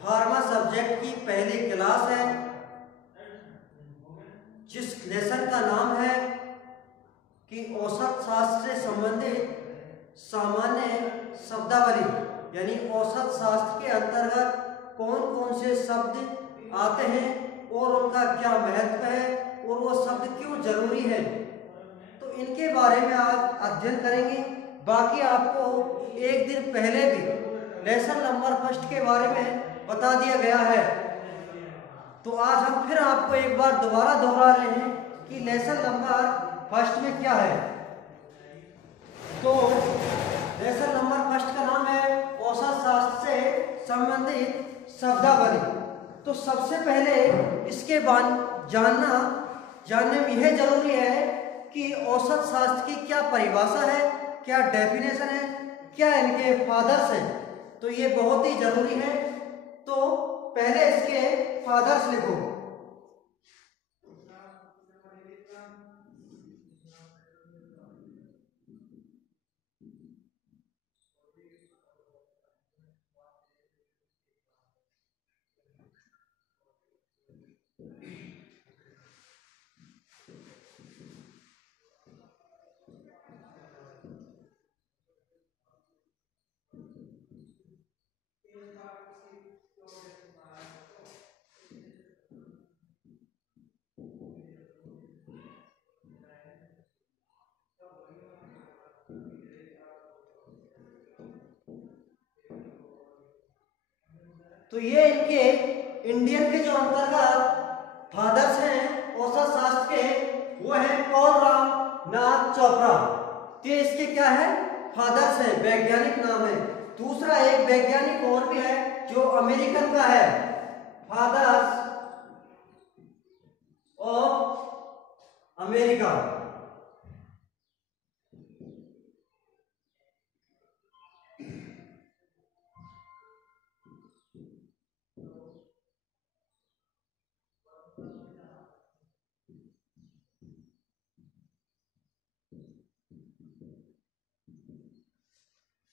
Pharma subject की पहली class है, जिस लेसन का नाम है कि औसत शास्त्र से संबंधित सामान्य शब्दावली, यानी औसत शास्त्र के अंतर्गत कौन कौन से शब्द आते हैं और उनका क्या महत्व है और वो शब्द क्यों जरूरी है, तो इनके बारे में आज अध्ययन करेंगे। बाकी आपको एक दिन पहले भी लेसन नंबर फर्स्ट के बारे में बता दिया गया है, तो आज हम फिर आपको एक बार दोबारा दोहरा रहे हैं कि लेसन नंबर फर्स्ट में क्या है। तो लेसन नंबर फर्स्ट का नाम है औसत शास्त्र से संबंधित शब्दावली। तो सबसे पहले इसके बाद जानने में यह जरूरी है कि औसत शास्त्र की क्या परिभाषा है, क्या डेफिनेशन है, क्या इनके फादर्स हैं, तो ये बहुत ही जरूरी है। तो पहले इसके फादर्स लिखो। तो ये इनके इंडियन के जो अंतर्गत फादर्स हैं औसत शास्त्र के, वो है कौलराम नाथ चोपड़ा। तो ये इसके क्या है, फादर्स हैं, वैज्ञानिक नाम है। दूसरा एक वैज्ञानिक और भी है जो अमेरिकन का है, फादर्स ऑफ अमेरिका।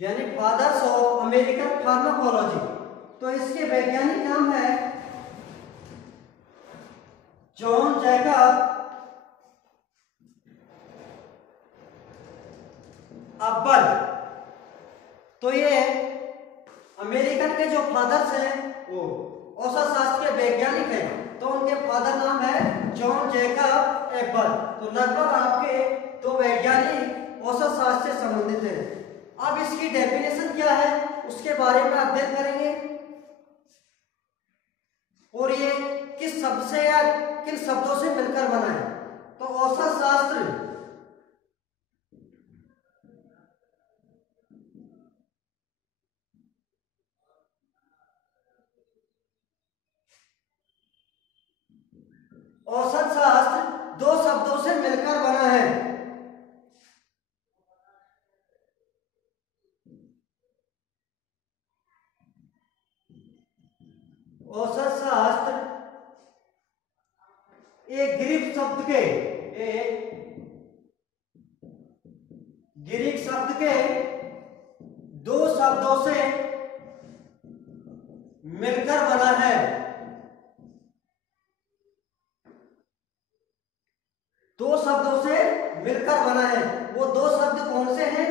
यानी फादर्स ऑफ अमेरिकन फार्माकोलॉजी। तो इसके वैज्ञानिक नाम है जॉन जैकब अब्बल। तो ये अमेरिकन के जो फादर्स हैं वो औसत शास्त्र के वैज्ञानिक हैं, तो उनके फादर नाम है जॉन जैकब एब्बल। तो लगभग आपके दो वैज्ञानिक औसत शास्त्र से संबंधित हैं। अब इसकी डेफिनेशन क्या है उसके बारे में अध्ययन करेंगे, और ये किस शब्द से या किन शब्दों से मिलकर बना है। तो औसत शास्त्र औसत शास्त्र दो शब्दों से मिलकर बना है। औसत शास्त्र एक ग्रीक शब्द के दो शब्दों से मिलकर बना है। दो शब्दों से मिलकर बना है। वो दो शब्द कौन से हैं?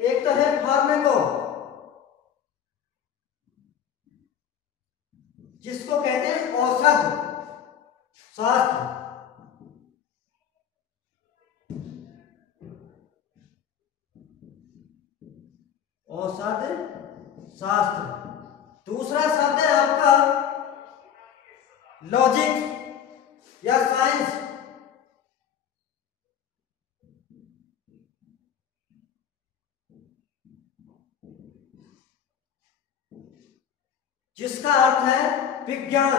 एक तो है फार्मेको, जिसको कहते हैं औषध शास्त्र, औषध शास्त्र। दूसरा शब्द है आपका लॉजिक या साइंस, जिसका अर्थ है विज्ञान।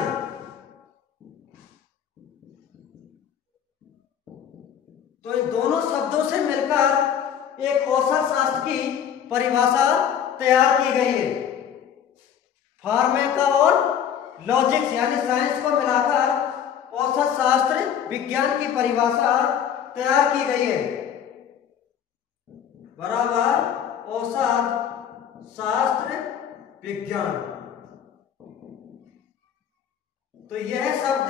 तो इन दोनों शब्दों से मिलकर एक औसत शास्त्र की परिभाषा तैयार की गई है। फार्मेका और लॉजिक्स यानी साइंस को मिलाकर औसत शास्त्र विज्ञान की परिभाषा तैयार की गई है, बराबर औसत शास्त्र विज्ञान। तो यह शब्द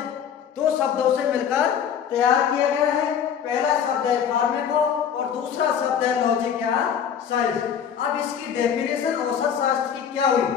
दो शब्दों से मिलकर तैयार किया गया है। पहला शब्द है फार्मेको और दूसरा शब्द है लॉजिक या साइंस। अब इसकी डेफिनेशन औसत शास्त्र की क्या हुई?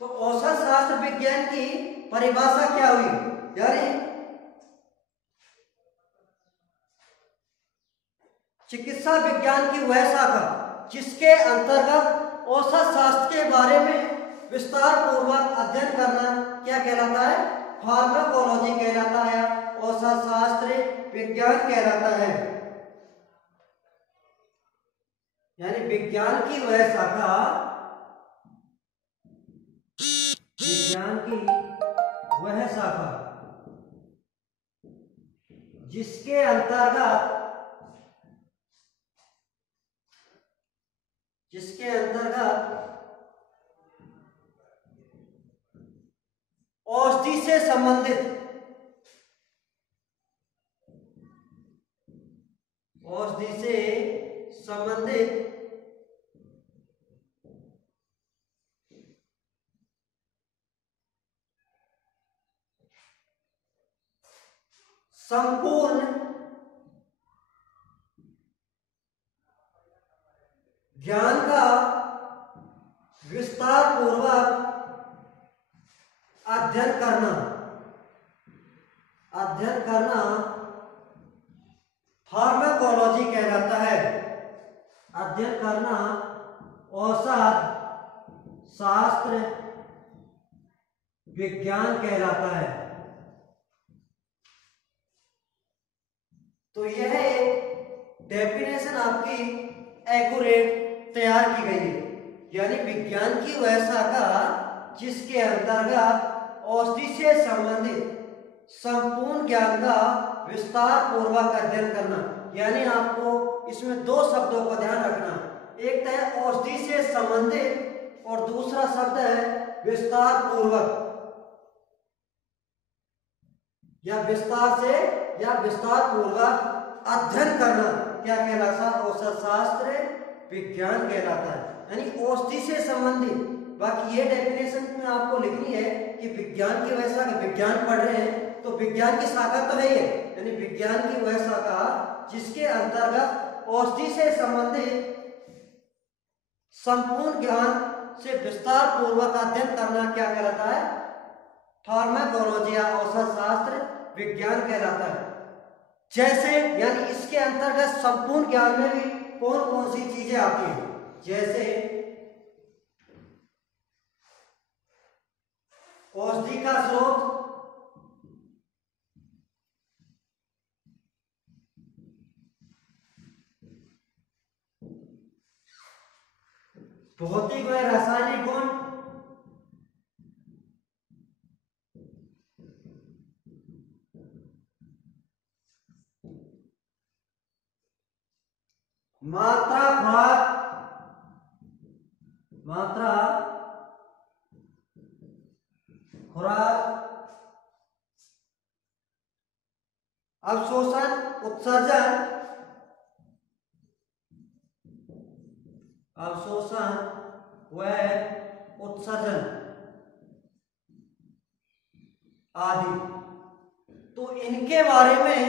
तो औसत शास्त्र विज्ञान की परिभाषा क्या हुई? यानी चिकित्सा विज्ञान की वह शाखा जिसके अंतर्गत औसत शास्त्र के बारे में विस्तार पूर्वक अध्ययन करना क्या कहलाता है? फार्माकोलॉजी कहलाता है, औसत शास्त्र विज्ञान कहलाता है। यानी विज्ञान की वह शाखा, विज्ञान की वह शाखा जिसके अंतर्गत औषधि से संबंधित संपूर्ण ज्ञान का विस्तार पूर्वक अध्ययन करना फार्माकोलॉजी कहलाता है। अध्ययन करना औसत शास्त्र विज्ञान कहलाता है। तो यह एक डेफिनेशन आपकी एक्यूरेट तैयार की गई है। यानी विज्ञान की वह शाखा जिसके अंतर्गत औषधि से संबंधित संपूर्ण ज्ञान का विस्तार पूर्वक अध्ययन करना। यानी आपको इसमें दो शब्दों का ध्यान रखना, एक है औषधि से संबंधित और दूसरा शब्द है विस्तार पूर्वक, या विस्तार पूर्वक अध्ययन करना क्या कहलाता है? औसत शास्त्र विज्ञान कहलाता है। यानी औषधि से संबंधित। बाकी ये डेफिनेशन में आपको लिखनी है कि विज्ञान की वह शाखा, विज्ञान पढ़ रहे हैं तो विज्ञान की शाखा तो है ये, यानी विज्ञान की वह शाखा जिसके अंतर्गत औषधि से संबंधित संपूर्ण ज्ञान से विस्तार पूर्वक अध्ययन करना क्या कहलाता है? फार्माकोलॉजी या औसत शास्त्र विज्ञान कहलाता है। जैसे यानी इसके अंतर्गत संपूर्ण ज्ञान में भी कौन कौन सी चीजें आती हैं? जैसे औषधि का स्रोत, भौतिक व रासायनिक गुण, मात्रा खुराक, अवशोषण, व उत्सर्जन आदि। तो इनके बारे में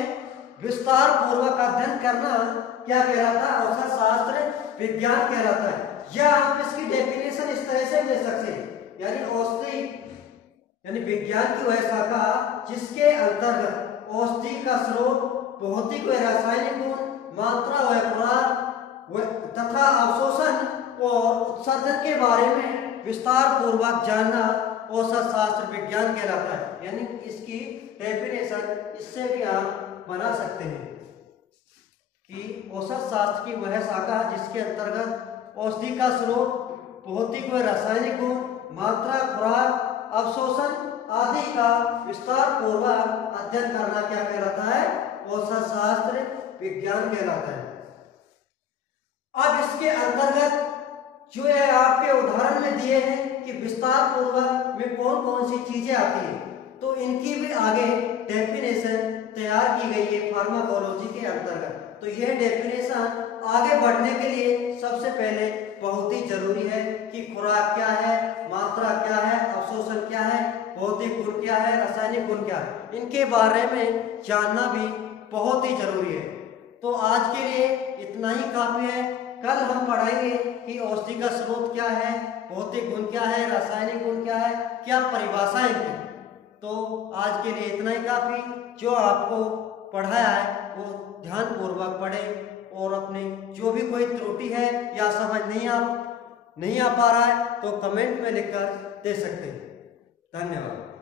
विस्तार पूर्वक अध्ययन करना क्या कहलाता है? औसत शास्त्र विज्ञान कहलाता है। या आप इसकी डेफिनेशन इस तरह से दे सकते हैं, यानी औषधि यानी विज्ञान की वह शाखा जिसके अंतर्गत औषधि का स्रोत, भौतिक व रासायनिक गुण, मात्रा व खुराक तथा अवशोषण और उत्सर्जन के बारे में विस्तार पूर्वक जानना औसत शास्त्र विज्ञान कहलाता है। यानी इसकी डेफिनेशन इससे भी आप बना सकते हैं कि औसत शास्त्र की वह शाखा जिसके अंतर्गत औषधि का स्रोत, भौतिक व रासायनिक गुण, मात्रा, खुराक, अवशोषण आदि का विस्तार पूर्वक अध्ययन करना क्या कहलाता है? औसत शास्त्र विज्ञान कहलाता है। अब इसके अंतर्गत जो है आपके उदाहरण में दिए हैं कि विस्तार पूर्वक में कौन कौन सी चीजें आती हैं, तो इनकी भी आगे डेफिनेशन तैयार की गई है फार्माकोलॉजी के अंतर्गत। तो यह डेफिनेशन आगे बढ़ने के लिए सबसे पहले बहुत ही जरूरी है कि खुराक क्या है, मात्रा क्या है, अवशोषण क्या है, भौतिक गुण क्या है, रासायनिक गुण क्या है, इनके बारे में जानना भी बहुत ही जरूरी है। तो आज के लिए इतना ही काफी है। कल हम पढ़ाएंगे कि औषधि का स्रोत क्या है, भौतिक गुण क्या है, रासायनिक गुण क्या है, क्या परिभाषा है इनकी। तो आज के लिए इतना ही काफी। जो आपको पढ़ाया है वो ध्यानपूर्वक पढ़े और अपने जो भी कोई त्रुटि है या समझ नहीं आ पा रहा है तो कमेंट में लिखकर दे सकते हैं। धन्यवाद।